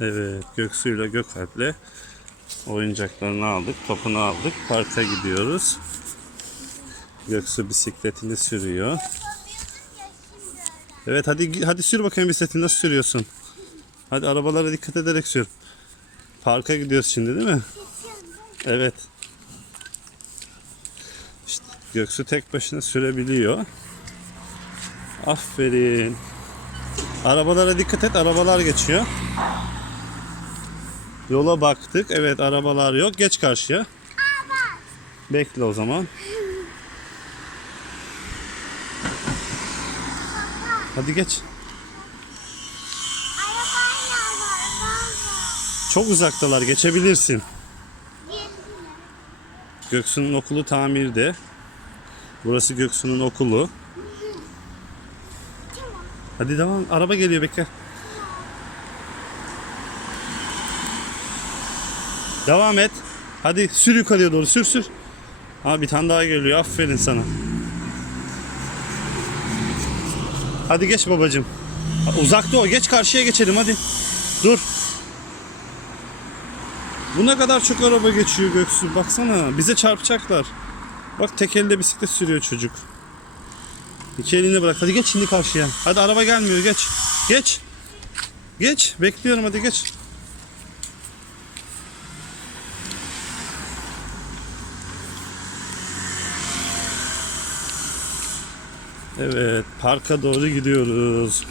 Evet, Göksu ile Gökalp'le oyuncaklarını aldık, topunu aldık. Parka gidiyoruz. Göksu bisikletini sürüyor. Evet hadi hadi sür bakayım bisikleti nasıl sürüyorsun? Hadi arabalara dikkat ederek sür. Parka gidiyoruz şimdi değil mi? Evet. İşte Göksu tek başına sürebiliyor. Aferin. Arabalara dikkat et, arabalar geçiyor. Yola baktık. Evet, arabalar yok. Geç karşıya. Bekle o zaman. Hadi geç. Çok uzaktalar. Geçebilirsin. Göksu'nun okulu tamirde. Burası Göksu'nun okulu. Hadi devam. Araba geliyor bekle. Devam et. Hadi sür yukarıya doğru sür sür. Ha bir tane daha geliyor. Aferin sana. Hadi geç babacığım. Ha, Uzakta o. Geç karşıya geçelim hadi. Dur. Bu ne kadar çok araba geçiyor Göksu. Baksana bize çarpacaklar. Bak tek elde bisiklet sürüyor çocuk. İki elini bırak. Hadi geç şimdi karşıya. Hadi araba gelmiyor geç. Geç. Geç. Bekliyorum hadi geç. Evet parka doğru gidiyoruz.